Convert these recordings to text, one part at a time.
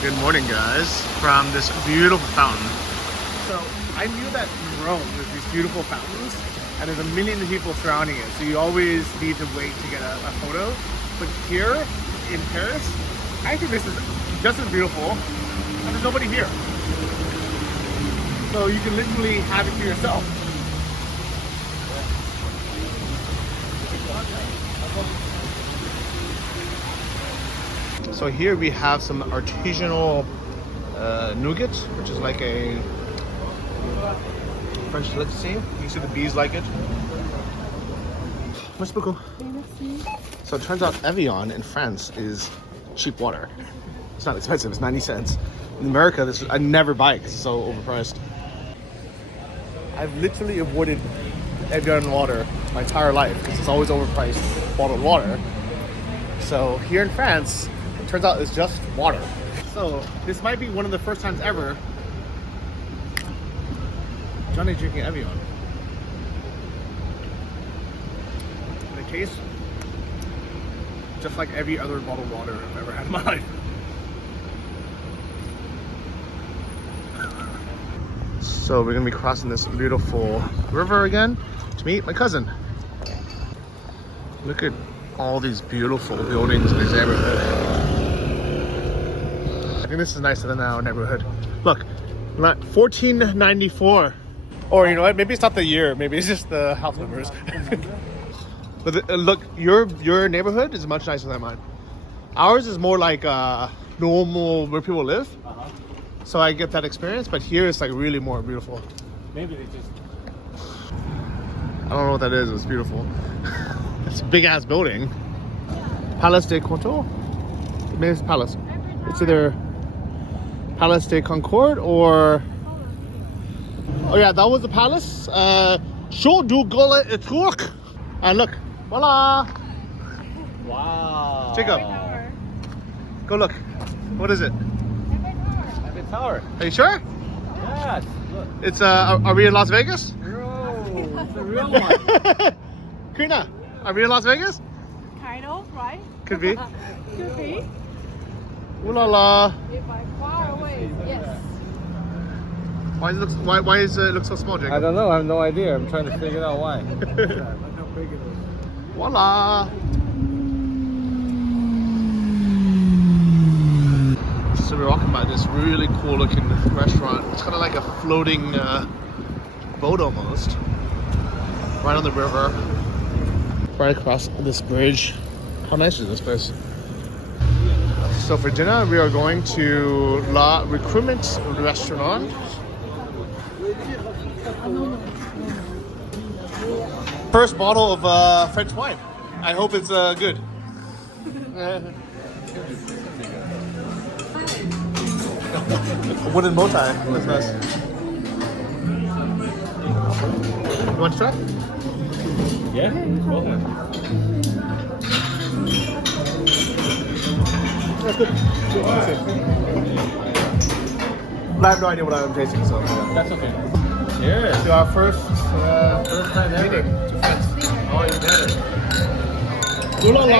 Good morning, guys, from this beautiful fountain. So I knew that in Rome there's these beautiful fountains and there's a million people surrounding it, so you always need to wait to get a photo. But here in Paris, I think this is just as beautiful and there's nobody here. So you can literally have it to yourself. So here we have some artisanal nougat, which is like a French delicacy. You see the bees like it. Merci beaucoup. So it turns out Evian in France is cheap water. It's not expensive, it's 90 cents. In America, I never buy it because it's so overpriced. I've literally avoided Evian water my entire life because it's always overpriced bottled water. So here in France, turns out it's just water. So this might be one of the first times ever Johnny's drinking Evian. And it tastes just like every other bottled water I've ever had in my life. So we're gonna be crossing this beautiful river again to meet my cousin. Look at all these beautiful buildings in this neighborhood. I think this is nicer than our neighborhood. Look, 1494. Or you know what? Maybe it's not the year. Maybe it's just the house numbers. But look, your neighborhood is much nicer than mine. Ours is more like normal where people live. So I get that experience. But here it's like really more beautiful. Maybe they just... I don't know what that is. It's beautiful. It's a big ass building. Palace de Contour? Maybe it's Palace. It's either Palace de Concorde or... Oh yeah, that was the palace. Show du Gaulle et Turc. And look, voila! Wow. Jacob, go look. What is it? Eiffel Tower. Are you sure? Yes. Look. It's are we in Las Vegas? Bro, it's a real one. Karina, are we in Las Vegas? Kind of, right? Could be. Could be. Ooh la la. If I'm far away, yes. Why does it look so small, Jacob? I don't know. I have no idea. I'm trying to figure out why. Voila! So we're walking by this really cool looking restaurant. It's kind of like a floating boat almost. Right on the river. Right across this bridge. How nice is this place? So for dinner we are going to La Recruitment Restaurant. First bottle of French wine. I hope it's good. A wooden bow tie. That's nice. You want to try? Yeah. Well done. That's good. I have no idea what I'm tasting, so That's okay. Cheers. to our first time ever. meeting. Oh, you better. Ooh la They la!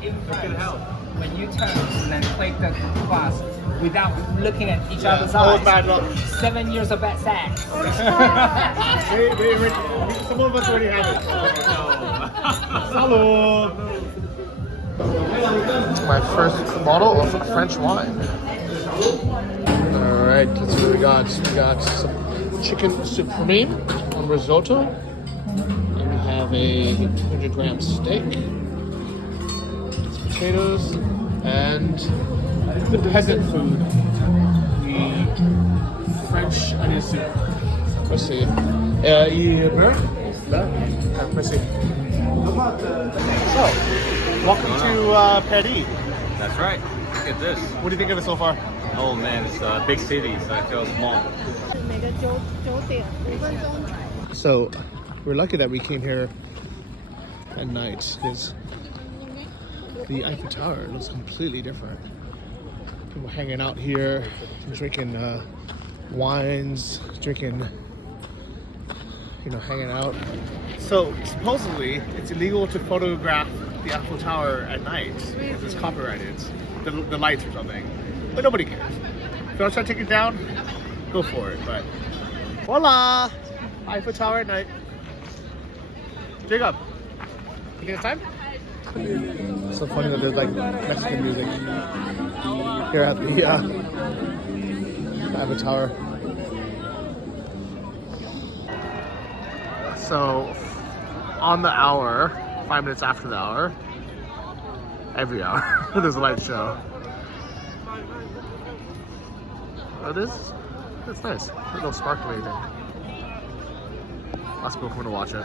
say in France, when you turn and then click the glass without looking at each other's Always eyes, bad luck. 7 years of bad sex. Some of us already have it. Hello. My first bottle of French wine. All right, let's see what we got. We got some chicken supreme on risotto. And we have a 200-gram steak, some potatoes, and the peasant food, the French onion soup. Let's see. Merci. So, welcome to Paris. That's right. Look at this. What do you think of it so far? Oh man, it's a big city, so I feel small. So, we're lucky that we came here at night because the Eiffel Tower looks completely different. People hanging out here, drinking wines, drinking, hanging out. So supposedly it's illegal to photograph the Eiffel Tower at night because it's copyrighted, the lights or something. but nobody cares. If you want to start taking it down, go for it. But voila, Eiffel Tower at night. Jacob, you think it's time? It's so funny that there's like Mexican music here at the Eiffel Tower. So on the hour, 5 minutes after the hour, every hour, there's a light show. Oh, that's nice. A little sparkly thing. Lots of people coming to watch it.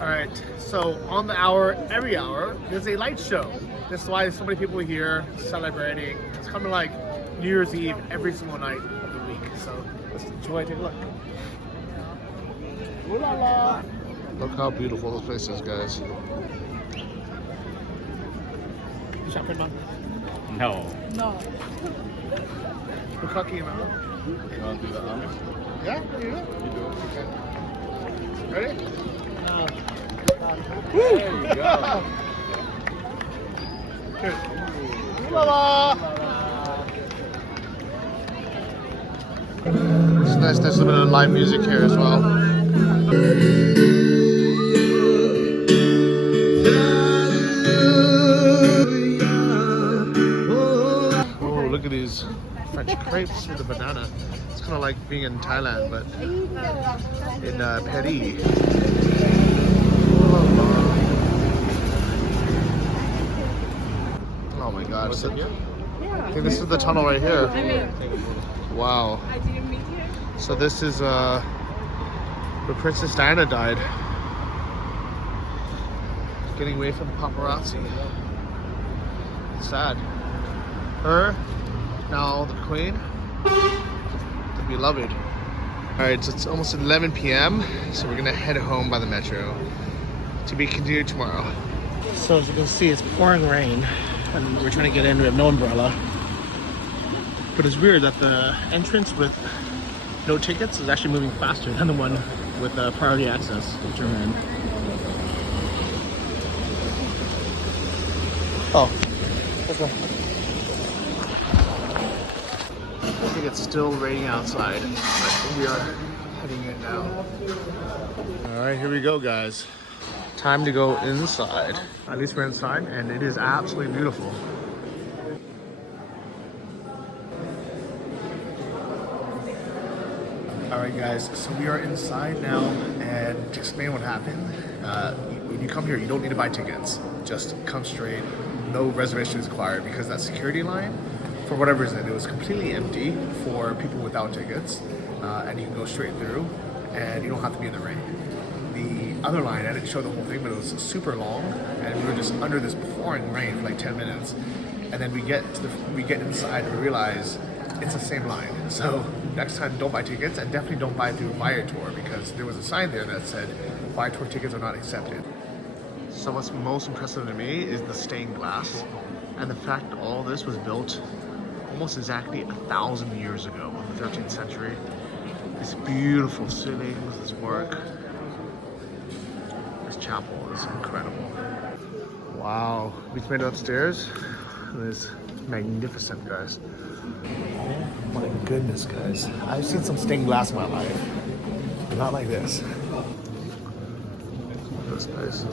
Alright, so on the hour, every hour, there's a light show. This is why so many people are here celebrating. It's kind of like New Year's Eve every single night of the week. So let's enjoy, take a look. Ooh la la. Look how beautiful this place is, guys. You shopping, man? No. No. We're cocky, man. You want to do the honors? Yeah, you do it. You do it. Okay. Ready? There you go. Ooh la la. It's nice, there's a bit of live music here as well. Oh, look at these French crepes with a banana. It's kind of like being in Thailand, but in Paris. Oh my god. So, I think this is the tunnel right here. Wow. I didn't meet you. So this is where Princess Diana died. Getting away from paparazzi. It's sad. Her, now the queen, the beloved. Alright, so it's almost 11 p.m. So we're gonna head home by the metro. To be continued tomorrow. So as you can see, it's pouring rain and we're trying to get in. We have no umbrella. But it's weird that the entrance with no tickets is actually moving faster than the one with priority access, which are in. Oh, let's go. I think it's still raining outside, but we are heading in now. All right, here we go, guys. Time to go inside. At least we're inside, and it is absolutely beautiful. Alright guys, so we are inside now, and to explain what happened, when you come here you don't need to buy tickets, just come straight, no reservations required, because that security line, for whatever reason, it was completely empty for people without tickets, and you can go straight through, and you don't have to be in the rain. The other line, I didn't show the whole thing, but it was super long, and we were just under this pouring rain for like 10 minutes, and then we get inside and we realize it's the same line. So next time, don't buy tickets, and definitely don't buy through Viator, because there was a sign there that said Viator tickets are not accepted. So what's most impressive to me is the stained glass, and the fact that all this was built almost exactly 1,000 years ago, in the 13th century. This beautiful ceilings, this work, this chapel is incredible. Wow, we just made it upstairs. It is magnificent, guys. Oh my goodness, guys. I've seen some stained glass in my life, but not like this. This place.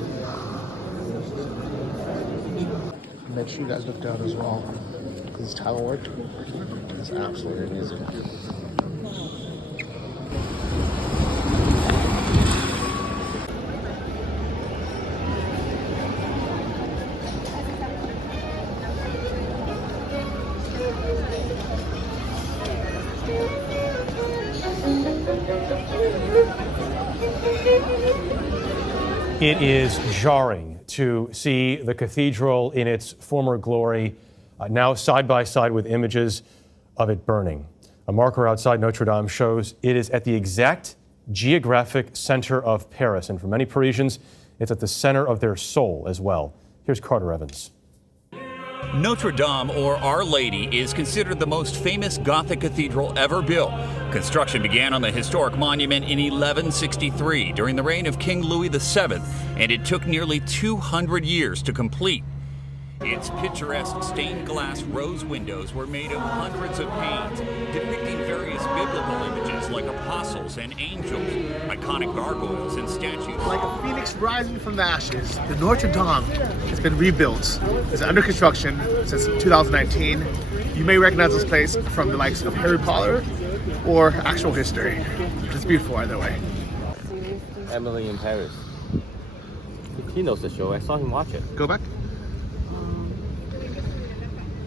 Make sure you guys look down as well. This tile work is absolutely amazing. It is jarring to see the cathedral in its former glory, now side by side with images of it burning. A marker outside Notre Dame shows it is at the exact geographic center of Paris, and for many Parisians, it's at the center of their soul as well. Here's Carter Evans. Notre Dame, or Our Lady, is considered the most famous Gothic cathedral ever built. Construction began on the historic monument in 1163 during the reign of King Louis VII, and it took nearly 200 years to complete. Its picturesque stained glass rose windows were made of hundreds of panes, depicting various biblical images like apostles and angels, iconic gargoyles and statues. Like a phoenix rising from the ashes, the Notre Dame has been rebuilt. It's under construction since 2019. You may recognize this place from the likes of Harry Potter or actual history. It's beautiful either way. Emily in Paris. He knows the show. I saw him watch it. Go back.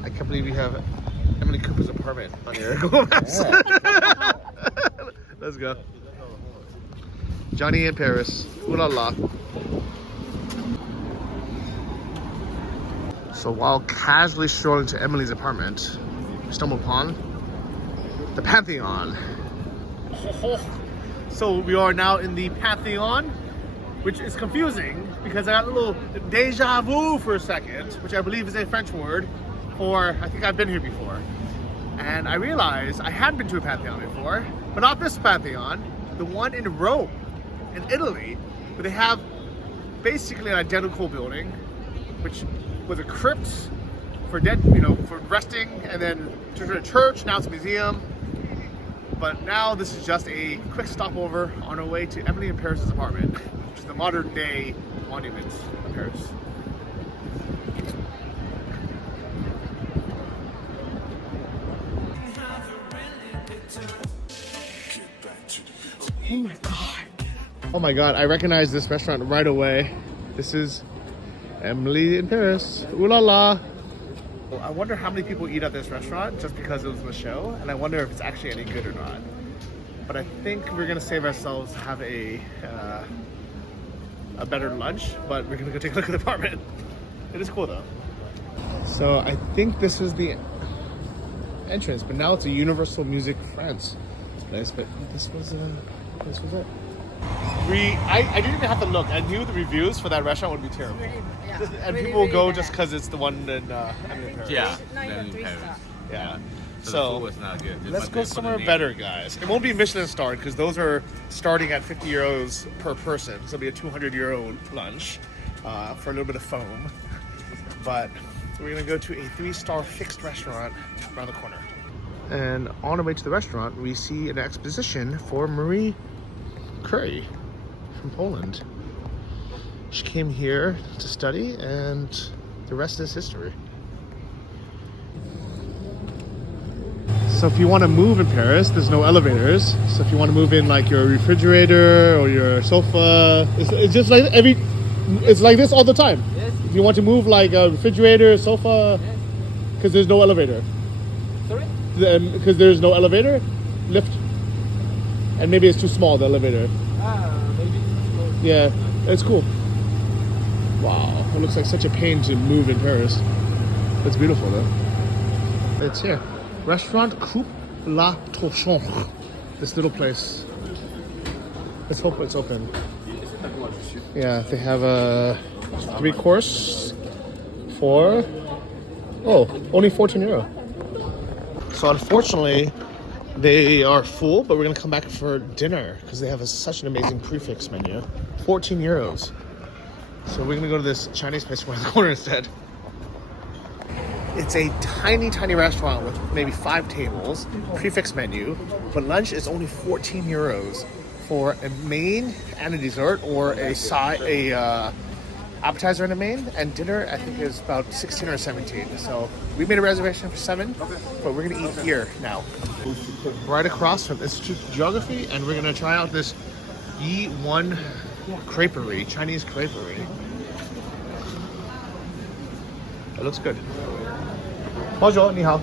I can't believe you have Emily Cooper's apartment on your Google Maps. Yeah. Let's go. Johnny in Paris. Ooh la la. So while casually strolling to Emily's apartment, we stumbled upon the Pantheon. So we are now in the Pantheon, which is confusing because I got a little deja vu for a second, which I believe is a French word for I think I've been here before. And I realized I had been to a Pantheon before, but not this Pantheon, the one in Rome, in Italy, where they have basically an identical building, which was a crypt for dead, for resting, and then turned into a church, now it's a museum. But now this is just a quick stopover on our way to Emily in Paris' apartment, which is the modern day monument of Paris. Oh my god. Oh my god, I recognize this restaurant right away. This is Emily in Paris. Ooh la la. I wonder how many people eat at this restaurant just because it was the show, and I wonder if it's actually any good or not. But I think we're gonna save ourselves to have a better lunch, but we're gonna go take a look at the apartment. It is cool though. So I think this is the entrance, but now it's a Universal Music France place, but this was it. I didn't even have to look. I knew the reviews for that restaurant would be terrible. And people will go just because it's the one in Paris. Yeah. Not even Then 3 Paris. star. Yeah. So the So food was not good. Just let's like go they put somewhere the better, guys. It won't be Michelin starred because those are starting at 50 euros per person. So it'll be a 200 euro lunch for a little bit of foam. But we're gonna go to a 3-star fixed restaurant around the corner. And on our way to the restaurant, we see an exposition for Marie Curie from Poland. She came here to study, and the rest is history. So if you want to move in Paris, there's no elevators. So if you want to move in like your refrigerator or your sofa, it's just like it's like this all the time. Yes. If you want to move like a refrigerator, sofa, because there's no elevator. Sorry? Because there's no elevator, lift, and maybe it's too small, the elevator. Maybe. Yeah, it's cool. Wow, it looks like such a pain to move in Paris. It's beautiful though. It's here. Restaurant Coupe La Torchon. This little place. Let's hope it's open. Yeah, they have a 3-course for only 14 euro. So unfortunately, they are full, but we're gonna come back for dinner because they have such an amazing prefix menu. 14 euros. So we're gonna go to this Chinese place around the corner instead. It's a tiny, tiny restaurant with maybe 5 tables, prefix menu, but lunch is only 14 euros for a main and a dessert, or a appetizer and a main, and dinner I think is about 16 or 17. So we made a reservation for 7, but we're gonna eat here now. Right across from Institute of Geography, and we're gonna try out this Yi1 creperie, Chinese creperie. It looks good. Bonjour, 你好。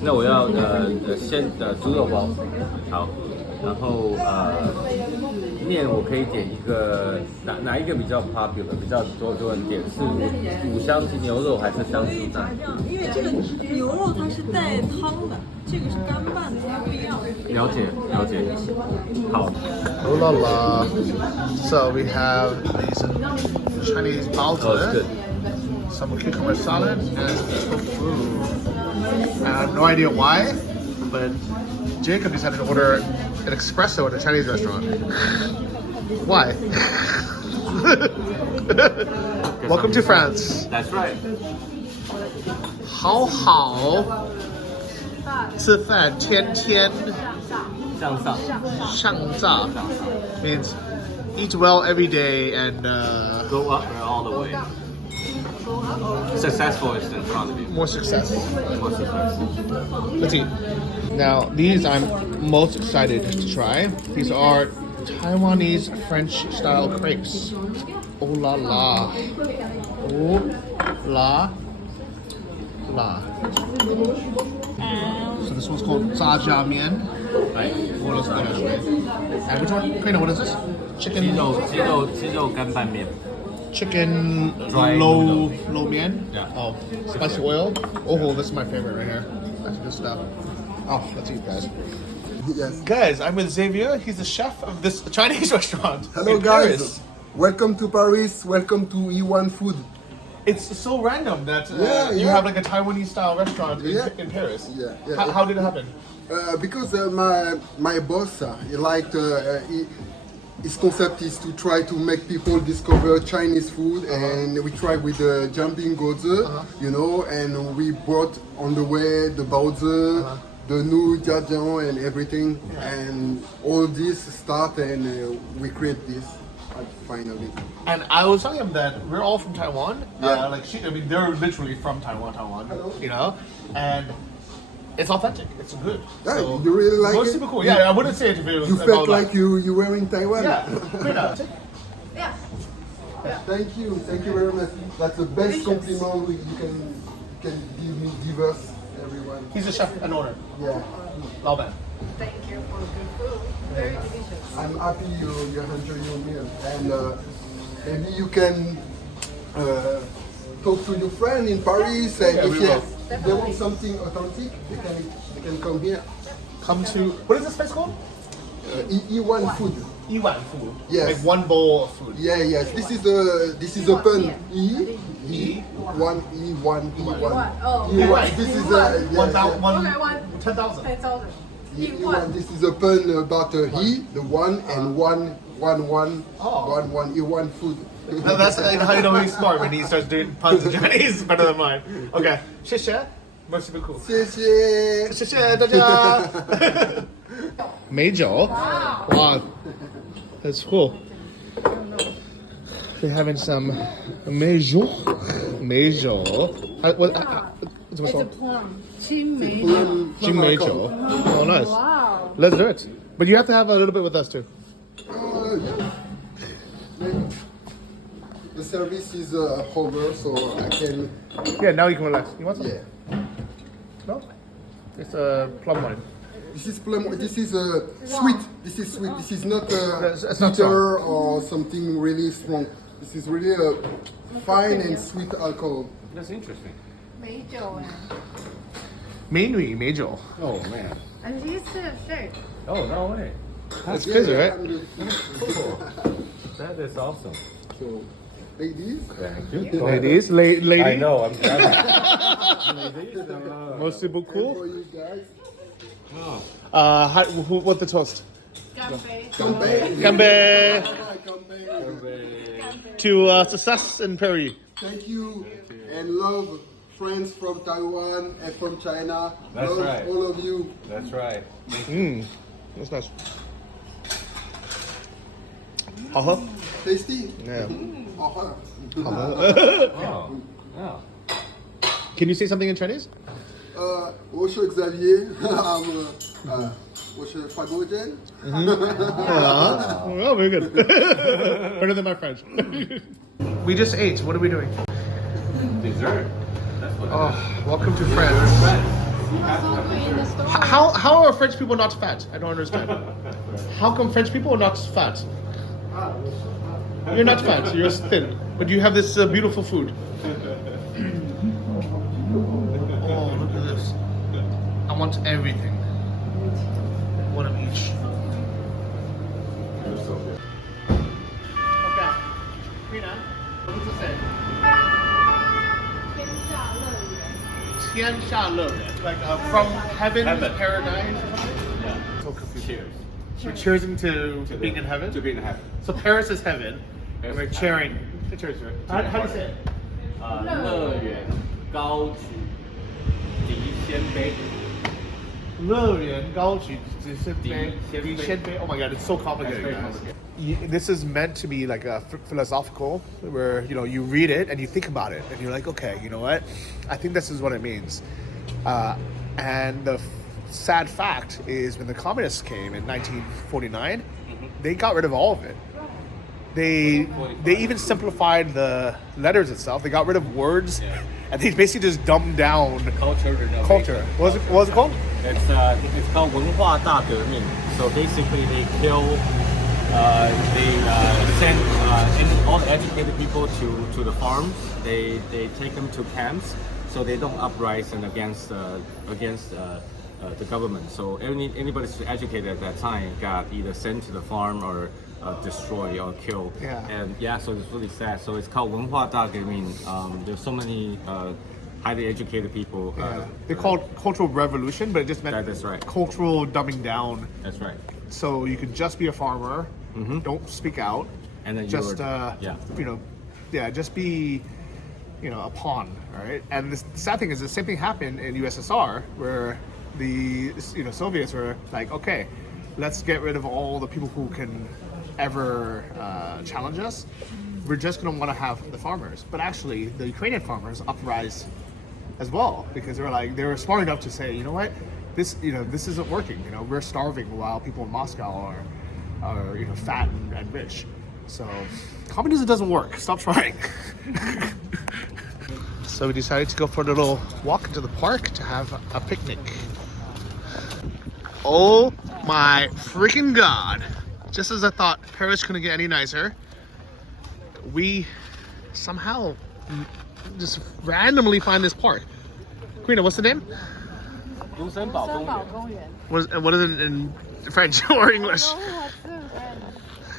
那我要鲜的猪肉包，好，然后面我可以点一个哪一个比较 popular， 比较多人点是五香鸡牛肉还是香酥蛋？因为这个牛肉它是带汤的，这个是干拌的，它不一样。了解了解，好。Oh la la. So we have these Chinese baozi. Oh, it's good. Some cucumber salad and tofu. I have no idea why, but Jacob decided to order an espresso at a Chinese restaurant. Why? Welcome to France. That's right. 好好吃饭，天天向上。上灶 means eat well every day and Go up all the way. Successful is in front of you. more success. More success. Let's eat. Now, these I'm most excited to try. These are Taiwanese-French style crepes. Oh la la. Oh la la. So this one's called Zhajiamian. Right. What else can I say? And which one? Karina, what is this? Chicken 鸡肉干拌面。 chicken Dry low noodles. mian. Yeah. Oh, spicy oil. Oh, this is my favorite right here. That's good stuff. Oh, let's eat, guys. Yes. Guys, I'm with Xavier. He's the chef of this Chinese restaurant. Hello, in guys. Paris. Welcome to Paris. Welcome to E1 Food. It's so random that you Yeah. have like a Taiwanese style restaurant in Paris. Yeah, yeah, How, yeah. how did it happen? Because my boss, he liked his concept is to try to make people discover Chinese food, and we tried with the jumping gozi, you know, and we brought on the way the baozi, the new jiajiang and everything, and all this start, and we create this finally. And I was telling him that we're all from Taiwan. Yeah. They're literally from Taiwan, you know, and it's authentic. It's good. Yeah, So, you really like most it? super cool. Yeah, I wouldn't say it if it was You about felt that. like you were in Taiwan. Yeah. Karina, Thank you very much. That's the best compliment you can give us, everyone. he's a chef and owner. Yeah, Lao Ban. Thank you for good food. Very delicious. I'm happy you're enjoying your meal, and maybe you can talk to your friend in Paris, and Yeah, we will. if they want something authentic, they can come here. Come to what is this place called? E1 Food. Iwan food. Yes. Like one bowl of food. Yeah, yes. This is a pun. E1. Oh, E1. This is a One thousand. Okay, one. 10,000. 10,000. E1. This is a pun about he, the one, and one. Oh. E1 food. No, that's how you know he's smart when he starts doing puns in Chinese better than mine. Okay. 谢谢. Merci beaucoup. 谢谢。谢谢大家。美酒. Wow. That's cool. They're having some 美酒. What's it It's a called? plum. 青梅. Jing Mei Zhou. Oh, nice. Wow. Let's do it. But you have to have a little bit with us too. The service is over, so I can. Yeah, now you can relax. You want some? Yeah. No? It's a plum wine. This is plum. This is sweet. This is sweet. This is not It's not bitter or something really strong. This is really a fine and sweet alcohol. That's interesting. 美酒 美女美酒. Oh man. and he's shape. Oh no way. That's crazy, right? Cool. That is awesome. So, ladies. Thank you. Ladies, lady. I know. I'm Ladies. Merci For beaucoup. you guys. What the toast? 干杯. Campaign. To success in Paris. Thank you and love friends from Taiwan and from China. That's love right. all of you. That's right. That's nice. 好喝? Tasty. Yeah. 好喝. Oh. Yeah. Can you say something in Chinese? 我是 Xavier. 我是法国人. Oh, very good. Better than my French. We just ate. What are we doing? Dessert. That's what. Oh, welcome to France. How are French people not fat? I don't understand. How come French people are not fat? You're not fat. You're thin, but you have this beautiful food. Oh, look at this. I want everything. One of each. Okay. Rina, what does it say? 天下乐园. Like from heaven, paradise. Yeah. So confused. Cheers. We're cheersing to being in heaven. To be in heaven. So Paris is heaven, And we're cheering. How do you say it? 乐园高举敌先卑。乐园高举敌先卑。敌先卑. Oh my god, it's so complicated, guys. This is meant to be like a philosophical, where you read it and you think about it and you're like, okay, you know what? I think this is what it means. And the sad fact is, when the communists came in 1949, they got rid of all of it. They even simplified the letters itself. They got rid of words, and they basically just dumbed down culture. What was it called? It's called 文化大革命. So basically, they kill, they send all the educated people to the farms. They take them to camps, so they don't uprising against the government. So anybody who's educated at that time got either sent to the farm or destroyed or killed. Yeah. And yeah, so it's really sad. So it's called 文化大革命. There's so many highly educated people. They called cultural revolution, but it just meant that's right. Cultural dumbing down. That's right. So you can just be a farmer, don't speak out, And then just just be a pawn, right? And the sad thing is, the same thing happened in USSR, where the Soviets were like, okay, let's get rid of all the people who can ever challenge us. We're just going to want to have the farmers. But actually, the Ukrainian farmers uprise as well, because they were smart enough to say, you know what, this isn't working. We're starving while people in Moscow are fat and rich. So communism doesn't work. Stop trying. So we decided to go for a little walk into the park to have a picnic. Oh my freaking god. Just as I thought Paris couldn't get any nicer, we somehow just randomly find this park. Karina, what's the name? 卢森堡公园. What is it in French or English?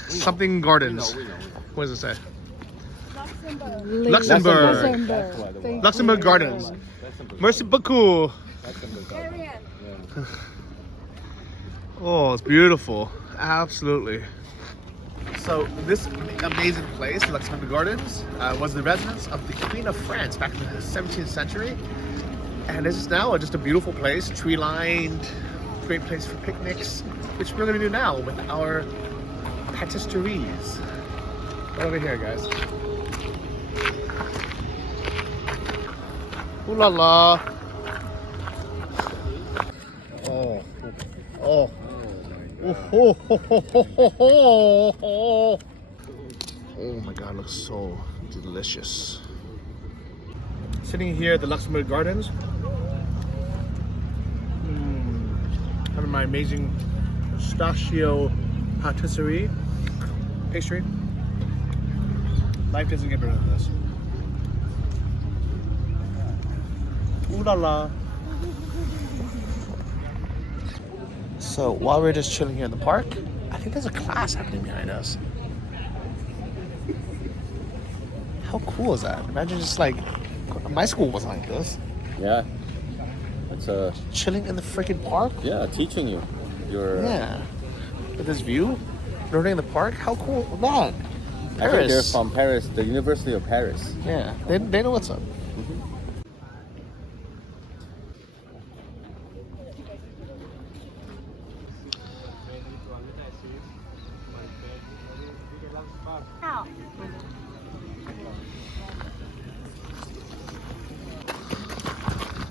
Something Gardens. What does it say? Luxembourg Gardens. Merci beaucoup. Oh, it's beautiful. Absolutely. So this amazing place, Luxembourg Gardens, was the residence of the Queen of France back in the 17th century. And this is now just a beautiful place, tree-lined, great place for picnics, which we're going to do now with our patisseries. Right over here, guys. Ooh la la. Oh. Oh. Oh my god, it looks so delicious. Sitting here at the Luxembourg Gardens, having my amazing pistachio patisserie pastry. Life doesn't get better than this. Ooh la la. So while we're just chilling here in the park, I think there's a class happening behind us. How cool is that? Imagine just like, my school was like this. Yeah. It's chilling in the freaking park? Yeah, teaching you. Yeah. With this view, learning in the park, how cool is that? Paris. I think they're from Paris, the University of Paris. Yeah, they know what's up.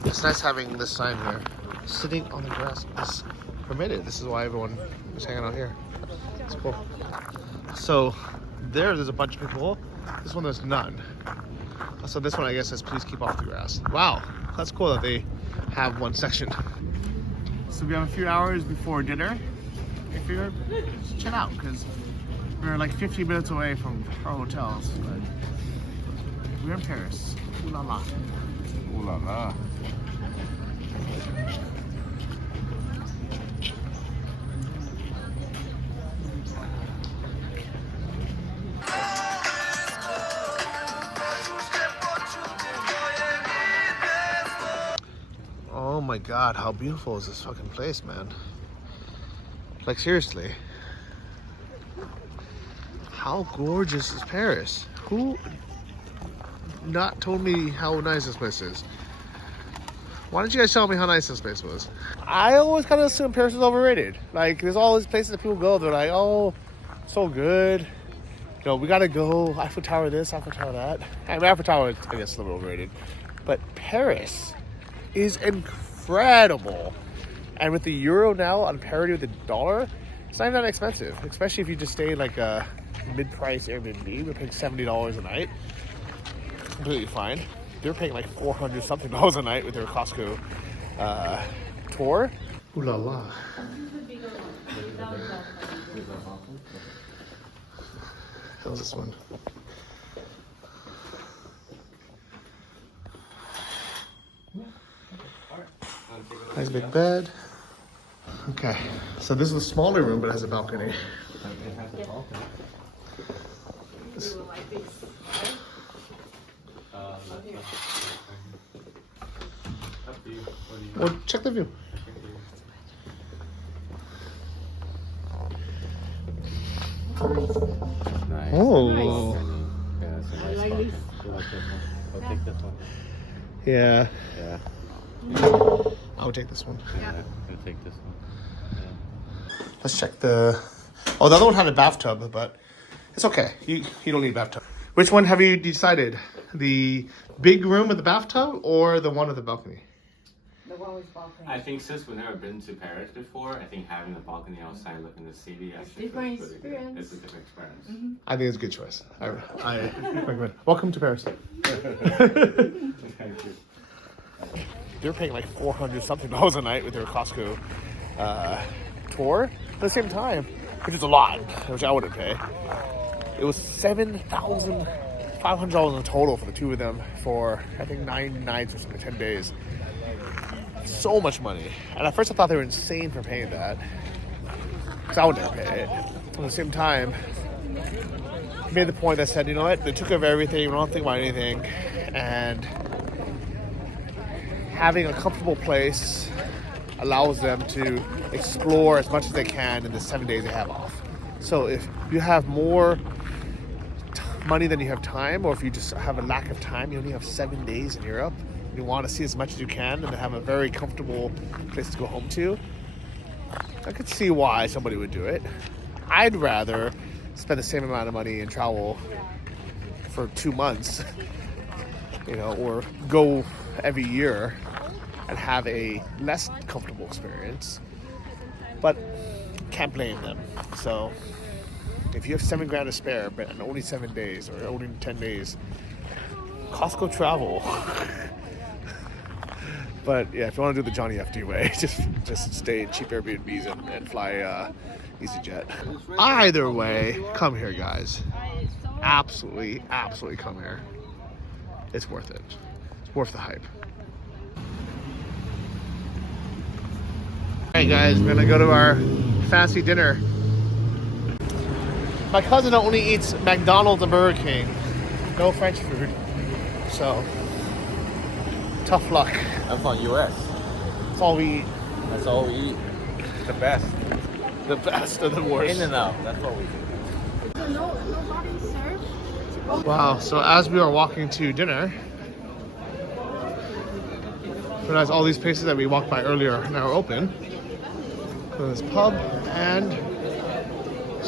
It's nice having this sign here. Sitting on the grass is permitted. This is why everyone is hanging out here. It's cool. So there's a bunch of people. This one there's none. So this one I guess says please keep off the grass. Wow, that's cool that they have one section. So we have a few hours before dinner. I figured just chill out because we're like 15 minutes away from our hotels. But we're in Paris. Ooh la la. Ooh la la. Oh my god, how beautiful is this fucking place, man? Like seriously. How gorgeous is Paris? Who not told me how nice this place is? Why don't you guys tell me how nice this place was? I always kind of assume Paris is overrated. Like, there's all these places that people go, they're like, oh, so good. You know, we gotta go, Eiffel Tower this, Eiffel Tower that. I mean, Eiffel Tower, I guess, is a little bit overrated. But Paris is incredible. And with the euro now on parity with the dollar, it's not even that expensive. Especially if you just stay in like a mid-price Airbnb. We're paying $70 a night. Completely fine. They're paying like $400 something a night with their Costco tour. Ooh la la. How's this one? Nice big bed. Okay, so this is a smaller room, but it has a balcony. Well, check the view. Nice. Oh. Yeah, it's a nice spot. You like this one? I'll take this one. Yeah. Yeah. I would take this one. Yeah. I'll take this one. Yeah. Let's check the... Oh, the other one had a bathtub, but it's okay. You don't need a bathtub. Which one have you decided? The big room with the bathtub or the one with the balcony? The one with balcony. I think since we've never been to Paris before, I think having a balcony outside looking at the city actually different feels pretty experience. good. It's a different experience. Mm-hmm. I think it's a good choice. I recommend. Welcome to Paris. Thank you. They're paying like $400 something a night with their Costco tour. At the same time, which is a lot, which I wouldn't pay. It was $7,500 in total for the two of them for I think 9 nights or something, 10 days. So much money. And at first I thought they were insane for paying that, because I would never pay it. At the same time, he made the point that said, you know what, they took care of everything, we don't think about anything, and having a comfortable place allows them to explore as much as they can in the 7 days they have off. So if you have more money than you have time, or if you just have a lack of time, you only have 7 days in Europe, you want to see as much as you can and have a very comfortable place to go home to, I could see why somebody would do it. I'd rather spend the same amount of money and travel for 2 months, you know, or go every year and have a less comfortable experience, but can't blame them. So if you have $7,000 to spare, but in only 7 days or only 10 days, Costco Travel. But yeah, if you want to do the Johnny FD way, just stay in cheap Airbnbs and fly EasyJet. Either way, come here, guys. Absolutely come here. It's worth it. It's worth the hype. Alright guys, we're gonna go to our fancy dinner. My cousin only eats McDonald's and Burger King. No French food. So, tough luck. I'm from US. That's all we eat. That's all we eat. The best. The best of the worst. In and out. That's what we do. So nobody serves? Wow, so as we are walking to dinner, realize all these places that we walked by earlier are now open. So there's pub and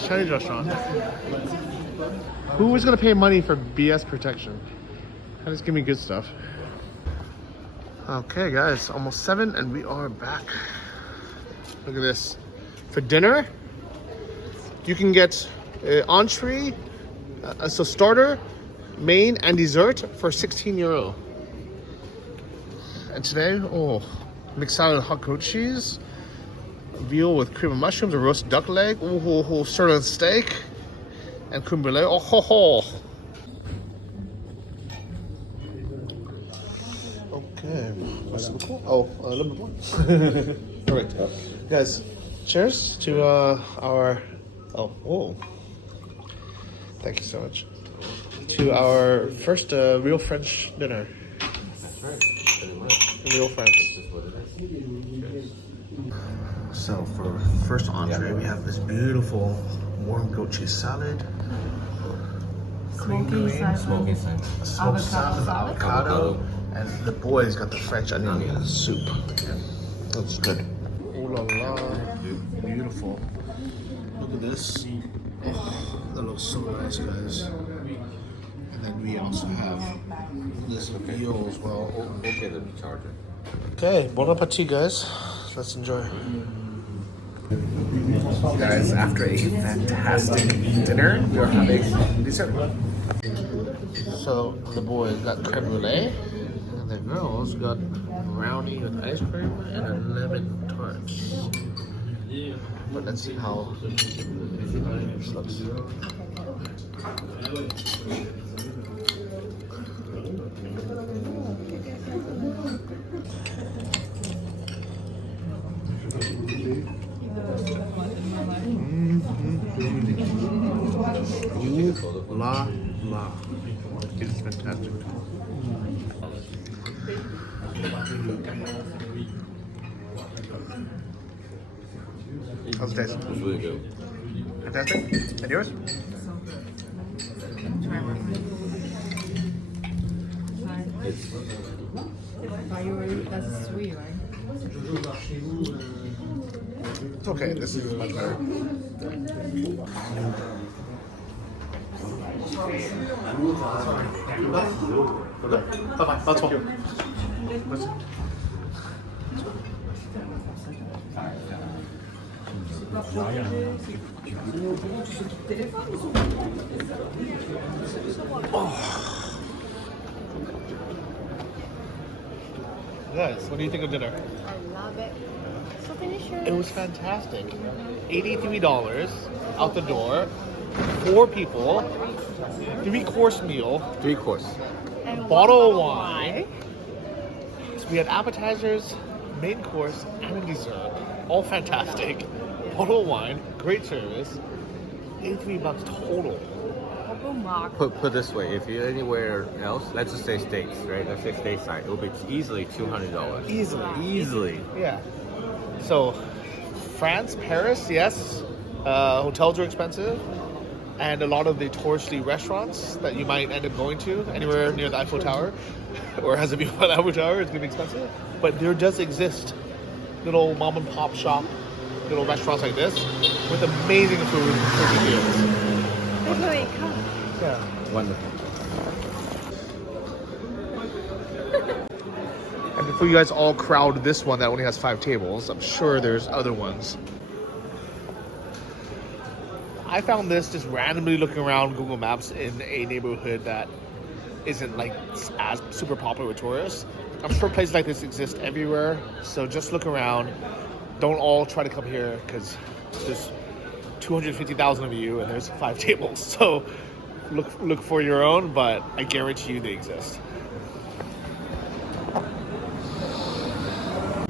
Chinese restaurant. Who is going to pay money for BS protection? Just give me good stuff. Okay guys, almost 7 and we are back. Look at this. For dinner, you can get entree, so starter, main and dessert for €16. And today, mixed salad with hot goat cheese, veal with cream of mushrooms, a roasted duck leg, sirloin steak, and creme brulee. Oh ho ho! Okay. Number 1. All right, guys. Cheers to our. Thank you so much. To our first real French dinner. That's right. Pretty much. Real friends. So for first entree, we have this beautiful warm goat cheese salad. Smoky salad. Smoky salad. A smoked salad with avocado. And the boys got the French onion soup. That's good. Oh la la. Beautiful. Look at this. Oh, that looks so nice, guys. And then we also have this veal as well. Okay, the charger. Okay, bon appetit, guys. Let's enjoy. Guys, after a fantastic dinner, we are having dessert. So the boys got creme brulee, and the girls got brownie with ice cream and a lemon tart. But let's see how this looks. La la. It is fantastic. How's it taste? It's really good. Fantastic. And yours? That's sweet, right? It's okay. This is much better. Bye-bye. That's all. Guys, what do you think of dinner? I love it. So delicious. It was fantastic. $83 out the door. 4 people. 3-course meal. 3 course. And Bottle of wine. So we had appetizers, main course, and a dessert. All fantastic. Bottle of wine, great service. $83 total. Put this way, if you're anywhere else, let's just say States, right? Let's say stateside, it will be easily $200. Easily. Yeah. So, France, Paris, yes. Hotels are expensive. And a lot of the touristy restaurants that you might end up going to anywhere near the Eiffel Tower or has a view of the Eiffel Tower, it's going to be expensive. But there does exist little mom and pop shop, little restaurants like this with amazing food for good deals. Wait, come. Yeah. Wonderful. And before you guys all crowd this one that only has 5 tables, I'm sure there's other ones. I found this just randomly looking around Google Maps in a neighborhood that isn't like as super popular with tourists. I'm sure places like this exist everywhere, so just look around. Don't all try to come here because there's 250,000 of you and there's 5 tables. So look for your own, but I guarantee you they exist.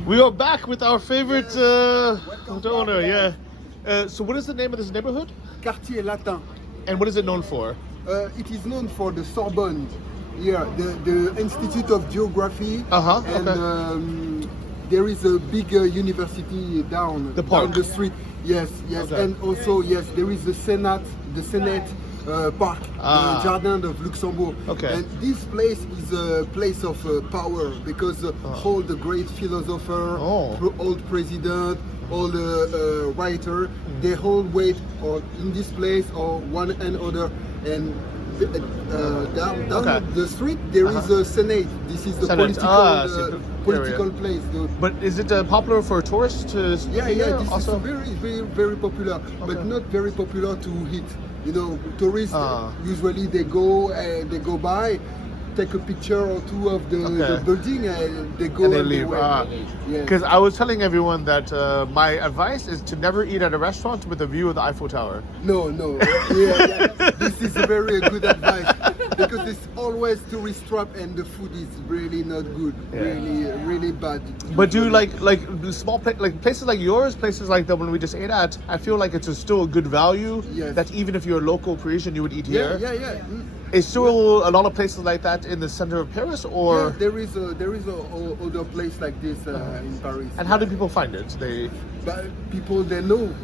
We are back with our favorite owner, yeah. So what is the name of this neighborhood? Quartier Latin. And what is it known for? It is known for the Sorbonne, here, the Institute of Geography. And there is a big university down the street. Yes. Okay. And also, yes, there is the Senate Park, the Jardin of Luxembourg. Okay. And this place is a place of power because all the great philosopher, old president, all the writer, they all wait in this place or one and other. And down the street there is a Senate. This is the political place. But is it popular for tourists to? Yeah. This also? Is very popular, but not very popular to eat. You know, tourists usually they go by, take a picture or two of the building, and they go and they leave. Because I was telling everyone that my advice is to never eat at a restaurant with a view of the Eiffel Tower. No. Yeah. This is a very good advice because it's always tourist trap and the food is really not good. Yeah. Really bad. But do like small places like yours, places like the one we just ate at, I feel like it's still a good value. Yes. That even if you're a local Parisian, you would eat here. Yeah. Is still a lot of places like that in the center of Paris, or? Yeah, there is a other place like this in Paris. And how do people find it? But people they know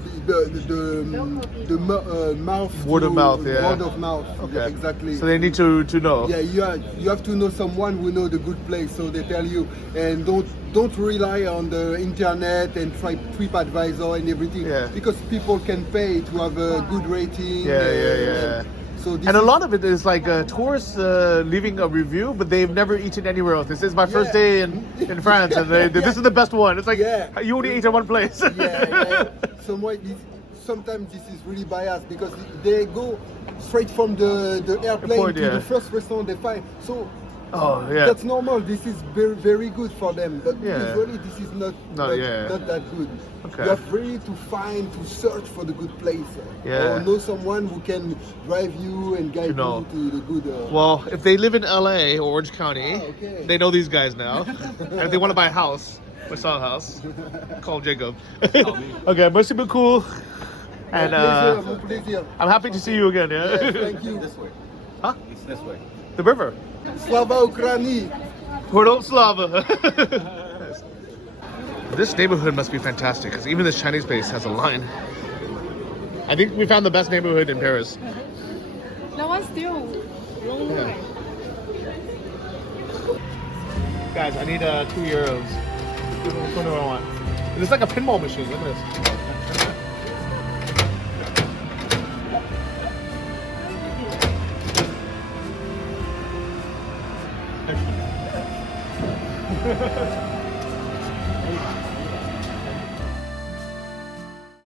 mouth Word of mouth, yeah. Word of mouth. Okay. Yeah, exactly. So they need to know. Yeah, you have to know someone who know the good place, so they tell you, and don't rely on the internet and try TripAdvisor and everything. Yeah. Because people can pay to have a good rating. Yeah. So And a lot of it is like tourists leaving a review, but they've never eaten anywhere else. This is my first day in France, and this is the best one. It's like you only eat at one place. Sometimes this is really biased because they go straight from the airplane to the first restaurant they find. So that's normal. This is very, very good for them. But usually this is not that good. Okay. You have really to search for the good place. Yeah. Or know someone who can drive you and guide you to the good. Well, if they live in LA or Orange County, they know these guys now. And if they want to buy a house or sell a house, call Jacob. Okay, merci beaucoup. And I'm happy to see you again. Yeah. Yes, thank you. This way. Huh? It's this way. The river. Slava Ukraini. Pardon Slava. This neighborhood must be fantastic because even this Chinese place has a line. I think we found the best neighborhood in Paris. That one's still long way. Guys, I need €2. Which one do I want? It's like a pinball machine. Look at this.